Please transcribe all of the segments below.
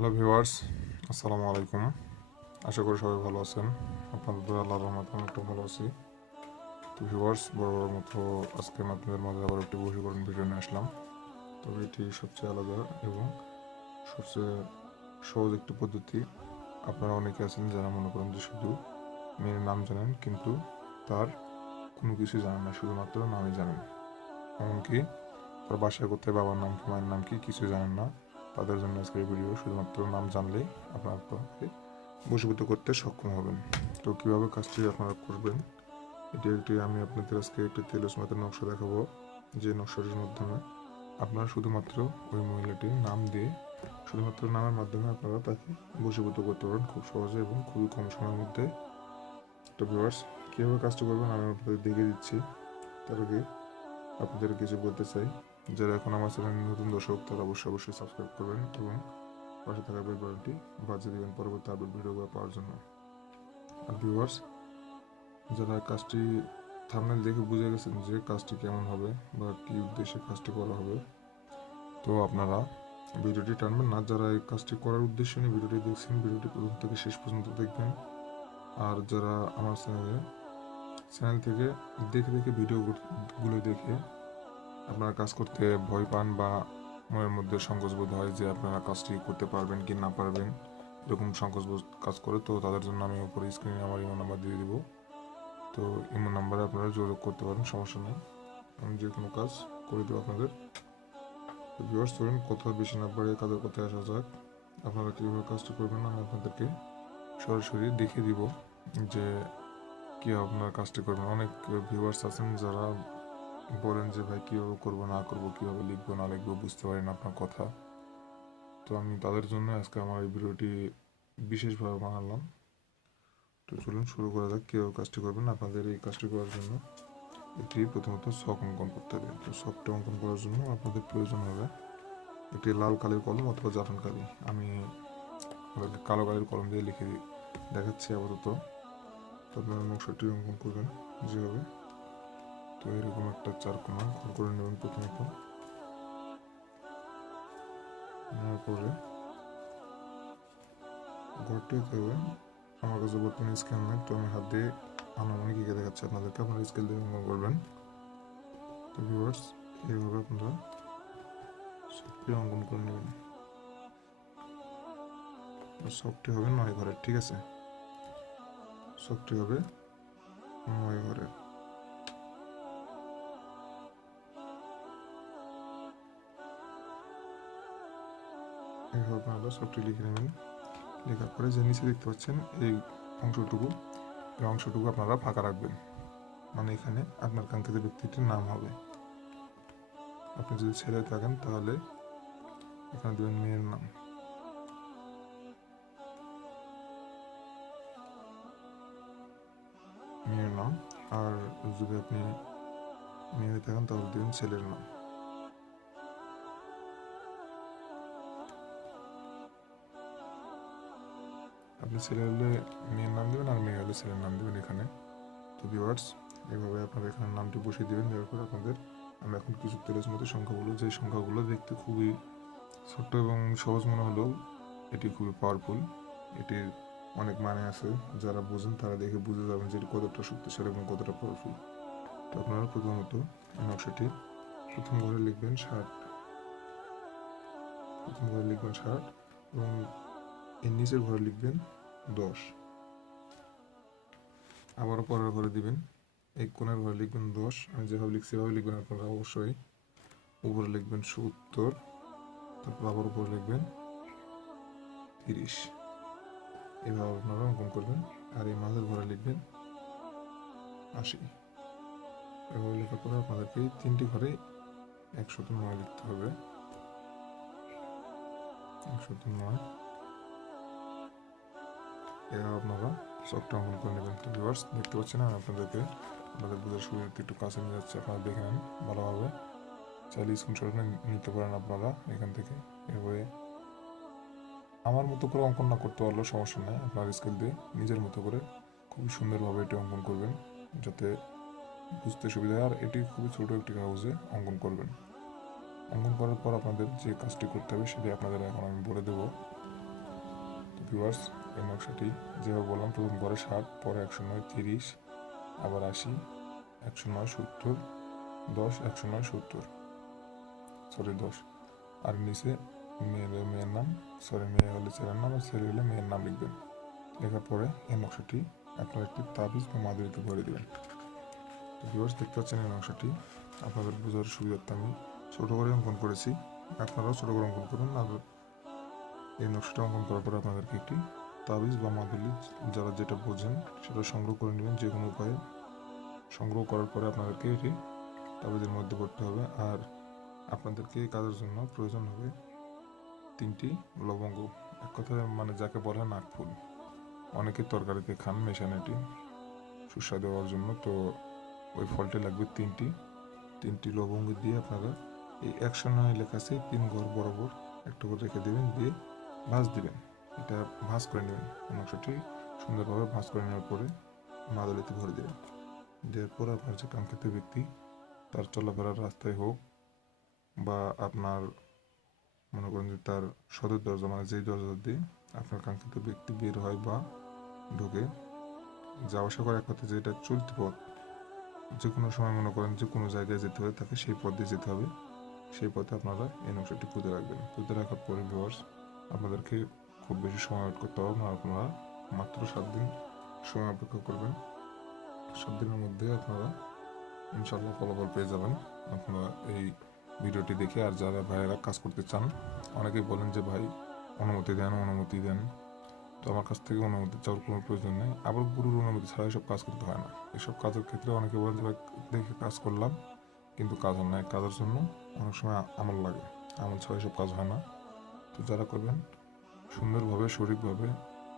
Hello viewers, আসসালামু আলাইকুম। আশা করি সবাই ভালো আছেন। আপনাদের দোয়া আল্লাহর রহমতে আমি একটু ভালো আছি। তো ভিউয়ার্স, বড় মতো আজকে আমি আপনাদের মাঝে আবার একটি বশীকরণ ভিডিও নিয়ে আসলাম। তবে এটি সবচেয়ে আলাদা এবং সবচেয়ে সহজ একটি পদ্ধতি। আপনারা অনেকে আছেন যারা মনে করেন যে শুধু মেয়ের নাম জানেন, কিন্তু তার কোনো কিছু জানেন না, শুধুমাত্র নামই জানেন। এমনকি তার বাসায় কোথায়, বাবার নাম কি, মায়ের নাম কি, কিছু জানেন না। তাদের জন্য আজকের ভিডিও। শুধুমাত্র নাম জানলেই আপনারা তাকে বশীভূত করতে সক্ষম হবেন। তো কীভাবে কাজটি আপনারা করবেন, আমি আপনাদের আজকে একটি তেলস্মাতের নকশা দেখাবো। যে নকশাটির মাধ্যমে আপনারা শুধুমাত্র ওই মহিলাটির নাম দিয়ে, শুধুমাত্র নামের মাধ্যমে আপনারা তাকে বশীভূত করতে পারেন খুব সহজে এবং খুবই কম সময়ের মধ্যে। তো ভিউয়ার্স, কীভাবে কাজটি করবেন আমি আপনাদের দেখিয়ে দিচ্ছি। তার আগে আপনাদের কিছু বলতে চাই, যারা এখন আমার চ্যানেলে নতুন দর্শক তারা অবশ্যই সাবস্ক্রাইব করবেন এবং পাশে থাকা বেল বাটনটি বাজিয়ে দেবেন পরবর্তী আপডেট ভিডিওগুলো পাওয়ার জন্য। আর ভিউয়ার্স, যারা কাজটি থাম্বনেল দেখে বুঝে গেছেন যে কাজটি কেমন হবে বা কী উদ্দেশ্যে কাজটি করা হবে, তো আপনারা ভিডিওটি টানবেন না। যারা এই কাজটি করার উদ্দেশ্য নিয়ে ভিডিওটি দেখছেন, ভিডিওটি প্রথম থেকে শেষ পর্যন্ত দেখবেন। আর যারা আমার চ্যানেল থেকে দেখে ভিডিওগুলো দেখে আপনারা কাজ করতে ভয় পান বা মনের মধ্যে সংকোচবোধ হয় যে আপনারা কাজটি করতে পারবেন কি না পারবেন, এরকম সংকোচবোধ কাজ করে, তো তাদের জন্য আমি উপরে স্ক্রিনে আমার ইমো নাম্বার দিয়ে দিব। তো ইমো নাম্বারে আপনারা যোগাযোগ করতে পারেন, সমস্যা নেই। আমি যে কোনো কাজ করে দেবো আপনাদের। তো ভিউয়ার্স, চলুন কথা বেশি না বাড়িয়ে কাজের কথায় আসা যাক। আপনারা কীভাবে কাজটি করবেন আমি আপনাদেরকে সরাসরি দেখিয়ে দিব যে কী আপনারা কাজটি করবেন। অনেক ভিউয়ার্স আছেন যারা বলেন যে ভাই কীভাবে করবো না করবো, কীভাবে লিখবো না লিখবো, বুঝতে পারি না আপনার কথা। তো আমি তাদের জন্য আজকে আমার এই ভিডিওটি বিশেষভাবে বানালাম। তো চলুন শুরু করা যাক কীভাবে কাজটি করবেন। আপনাদের এই কাজটি করার জন্য একটি প্রথমত ছক অঙ্কন করতে হবে। তো ছকটি অঙ্কন করার জন্য আপনাদের প্রয়োজন হবে একটি লাল কালির কলম অথবা জাফরান কালি। আমি আপনাদেরকে কালো কালির কলম দিয়ে লিখে দেখাচ্ছি আপাতত। তো আপনারা নকশাটি অঙ্কন করবেন যেভাবে। তো এরকম একটা চারকোনা ঘর করে নেবেন প্রথমত। নেওয়ার পরে ঘরটি হতে হবে, আমার কাছে বর্তমানে স্কেল নেই, তো আমি হাত দিয়ে আনুমানিক এঁকে দেখাচ্ছি আপনাদেরকে, আপনারা স্কেল দিয়ে অঙ্কন করবেন। তো ভিউয়ার্স, এইভাবে আপনারা ছকটি অঙ্কন করে নেবেন। ছকটি হবে 9 ঘরের, ঠিক আছে? ছকটি হবে 9 ঘরের। এইভাবে আপনারা ছকটি লিখে নেবেন। লেখার পরে যে নিচে দেখতে পাচ্ছেন এই অংশটুকু আপনারা ফাঁকা রাখবেন, মানে এখানে আপনার কাঙ্ক্ষিত ব্যক্তিটির নাম হবে। আপনি যদি ছেলে থাকেন তাহলে এখানে দেবেন মেয়ের নাম। আর যদি আপনি মেয়ে থাকেন তাহলে দেবেন ছেলের নাম। আপনি ছেলে হলে মেয়ের নাম দেবেন আর মেয়ে হলে ছেলের নাম দেবেন এখানে। তো ভিউয়ার্স, এভাবে আপনারা এখানে নামটি বসিয়ে দেবেন। দেওয়ার পরে আপনাদের আমি এখন কিছু তেলের মতো সংখ্যাগুলো, যে সংখ্যাগুলো দেখতে খুবই ছোট্ট এবং সহজ মনে হলেও এটি খুবই পাওয়ারফুল। এটির অনেক মানে আছে, যারা বোঝেন তারা দেখে বুঝে যাবেন যে এটি কতটা শক্তিশালী এবং কতটা পাওয়ারফুল। তো আপনারা প্রথমত নকশাটি প্রথম ঘরে লিখবেন 60, এবং এর নিচের ঘরে লিখবেন 10। আবারও পরের ঘরে দিবেন, এই কোণের ঘরে লিখবেন 10। আমি যেভাবে লিখছি সেভাবে লিখবেন আপনারা অবশ্যই। উপরে লিখবেন 70, তারপর আবার উপরে লিখবেন 30। এভাবে আপনারা অঙ্কন করবেন। আর এই মাঝের ঘরে লিখবেন 80। এভাবে লেখার পরে আপনাদেরকে এই তিনটি ঘরে 109 লিখতে হবে। 109। এভাবে আপনারা ছকটা অঙ্কন করে নেবেন। তো ভিউয়ার্স, দেখতে পাচ্ছেন আমি আপনাদের বোঝার সুবিধার্থে একটু কাছে নিয়ে যাচ্ছি, আপনারা দেখে নেন ভালোভাবে। চাইলে স্ক্রিনশট নিতে পারেন আপনারা এখান থেকে। এভাবে আমার মতো করে অঙ্কন না করতে পারলেও সমস্যা নেই, আপনার স্কেল দিয়ে নিজের মতো করে খুবই সুন্দরভাবে এটি অঙ্কন করবেন যাতে বুঝতে সুবিধা হয়। আর এটি খুবই ছোটো একটি কাগজে অঙ্কন করবেন। অঙ্কন করার পর আপনাদের যে কাজটি করতে হবে সেটি আপনাদের এখন আমি বলে দেবো। ভিউয়ার্স, এই নকশাটি যেভাবে বললাম, প্রথম ঘরে 60, পরে 109, 30, আবার 80, 109, 70, 10, 109, 70, সরি 10, আর নিচে মেয়ের নাম, সরি মেয়ে হলে ছেলের নাম আর ছেলে হলে মেয়ের নাম লিখবেন। লেখার পরে এই নকশাটি আপনারা একটি তাবিজ বা মাদুরিতে ভরে দেবেন। তো ভিউয়ার্স, দেখতে পাচ্ছেন এই নকশাটি আপনাদের বোঝার সুবিধার্থে আমি ছোটো করে অঙ্কন করেছি, আপনারাও ছোটো করে অঙ্কন করুন। আর এই নকশাটা অঙ্কন করার পরে আপনাদেরকে একটি তাবিজ বা মাদুলি যারা যেটা বোঝেন সেটা সংগ্রহ করে নেবেন। যে কোনো উপায়ে সংগ্রহ করার পরে আপনাদেরকে এটি তাবিজের মধ্যে করতে হবে। আর আপনাদেরকে এই কাজের জন্য প্রয়োজন হবে 3টি লবঙ্গ, এক কথায় মানে যাকে বলে নাকফুল। অনেকে তরকারিতে খান মেশান এটি সুস্বাদু হওয়ার জন্য। তো ওই ফলটি লাগবে 3টি লবঙ্গ দিয়ে আপনারা এই 109 লেখা আছে 3 ঘর বরাবর একটা করে রেখে দেবেন, দিয়ে ভাঁজ দিবেন। এটা ভাঁজ করে নেবেন, নকশাটি সুন্দরভাবে ভাঁজ করে নেওয়ার পরে মাদুলিতে ভরে দেবেন। দেওয়ার পর আপনার যে কাঙ্ক্ষিত ব্যক্তি তার চলাফেরার রাস্তায় হোক বা আপনার মনে করেন যে তার সদর দরজা, মানে যেই দরজা দিয়ে আপনার কাঙ্ক্ষিত ব্যক্তি বের হয় বা ঢোকে, যাওয়া আসা করে, এক কথায় যেটা চলতি পথ, যে কোনো সময় মনে করেন যে কোনো জায়গায় যেতে হবে তাকে সেই পথ দিয়ে যেতে হবে, সেই পথে আপনারা এই নকশাটি পুঁতে রাখবেন। পুঁতে রাখার পরে ভিউয়ার্স, আপনাদেরকে খুব বেশি সময় ওয়েট করতে হবে না, আপনারা মাত্র 7 দিন সময় অপেক্ষা করবেন। 7 দিনের মধ্যে আপনারা ইনশাল্লাহ ফলাফল পেয়ে যাবেন আপনারা এই ভিডিওটি দেখে। আর যারা ভাইয়েরা কাজ করতে চান, অনেকেই বলেন যে ভাই অনুমতি দেন, তো আমার কাছ থেকে অনুমতি চাওয়ার কোনো প্রয়োজন নেই। আবার গুরুর অনুমতি ছাড়া এসব কাজ করতে হয় না। এসব কাজের ক্ষেত্রে অনেকে বলেন যে ভাই দেখে কাজ করলাম কিন্তু কাজ হয় না। কাজের জন্য অনেক সময় আমল লাগে, আমল ছাড়া এসব কাজ হয় না। তো যারা করবেন সুন্দরভাবে সঠিকভাবে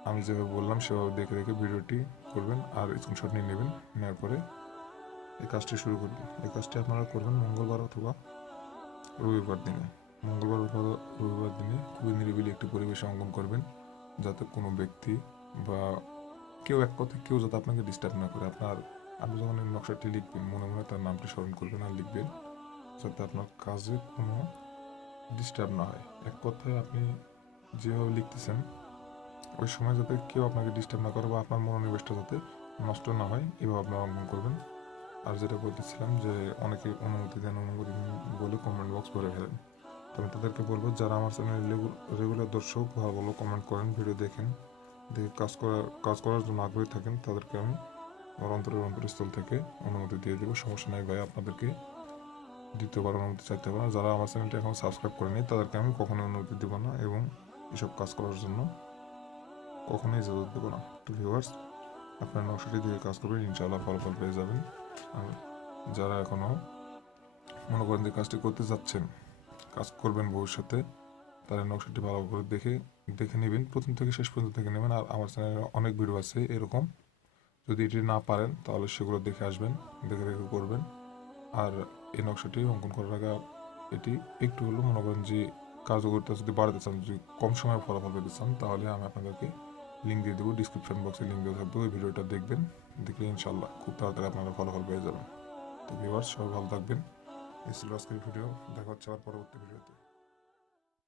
আমি যেভাবে বললাম সেভাবে দেখে দেখে ভিডিওটি করবেন আর স্ক্রিনশট নিয়ে নেবেন। নেওয়ার পরে এই কাজটি শুরু করবেন। এই কাজটি আপনারা করবেন মঙ্গলবার অথবা রবিবার দিনে। মঙ্গলবার অথবা রবিবার দিনে খুবই নিরিবিলি একটি পরিবেশে অঙ্কন করবেন, যাতে কোনো ব্যক্তি বা কেউ, এক কথায় কেউ যাতে আপনাকে ডিস্টার্ব না করে। আপনি যখন এই নকশাটি লিখবেন মনে মনে তার নামটি স্মরণ করবেন আর লিখবেন, যাতে আপনার কাজে কোনো ডিস্টার্ব না হয়। এক কথায় আপনি যেভাবে লিখতেছেন ওই সময় যাতে কেউ আপনাকে ডিস্টার্ব না করে বা আপনার মনোনিবেশটা যাতে নষ্ট না হয়, এভাবে আপনারা অঙ্কন করবেন। আর যেটা বলতেছিলাম যে অনেকে অনুমতি দেন বলে কমেন্ট বক্স ভরে ফেলেন। তো আমি তাদেরকে বলবো, যারা আমার চ্যানেল রেগুলার দর্শক, ভালো ভালো কমেন্ট করেন, ভিডিও দেখে কাজ করার জন্য আগ্রহী থাকেন, তাদেরকে আমি আমার অন্তরস্থল থেকে অনুমতি দিয়ে দেবো। সমস্যা নেই ভাই, আপনাদেরকে দ্বিতীয়বার অনুমতি চাইতে হবে না। যারা আমার চ্যানেলটি এখন সাবস্ক্রাইব করেনি তাদেরকে আমি কখনোই অনুমতি দেবো না এবং এসব কাজ করার জন্য কখনোই ইজাজত দেবো না। তো ভিউয়ার্স, আপনার নকশাটি দিয়ে কাজ করবেন, ইনশাআল্লাহ ফলাফল পেয়ে যাবেন। আর যারা এখনও মনে করেন যে কাজটি করতে যাচ্ছেন, কাজ করবেন ভবিষ্যতে, তারা নকশাটি ভালো করে দেখে নেবেন, প্রথম থেকে শেষ পর্যন্ত দেখে নেবেন। আর আমার চ্যানেলে অনেক ভিডিও আছে এরকম, যদি এটি না পারেন তাহলে সেগুলো দেখে আসবেন, দেখে দেখে করবেন। আর এই নকশাটি অঙ্কন করার আগে এটি একটু হলেও মনে করেন যে কার্যকরিতা যদি বাড়াতে চান, যদি কম সময়ে ফলাফল পেতে চান, তাহলে আমি আপনাদেরকে লিঙ্ক দিয়ে দেবো, ডিসক্রিপশন বক্সে লিঙ্ক দেওয়া থাকবে। ওই ভিডিওটা দেখবেন, দেখলে ইনশাল্লাহ খুব তাড়াতাড়ি আপনারা ফলাফল পেয়ে যাবেন। তো ভিউয়ার্স, সবাই ভালো থাকবেন। এই ছিল আজকের ভিডিও, দেখা হচ্ছে আবার পরবর্তী ভিডিওতে।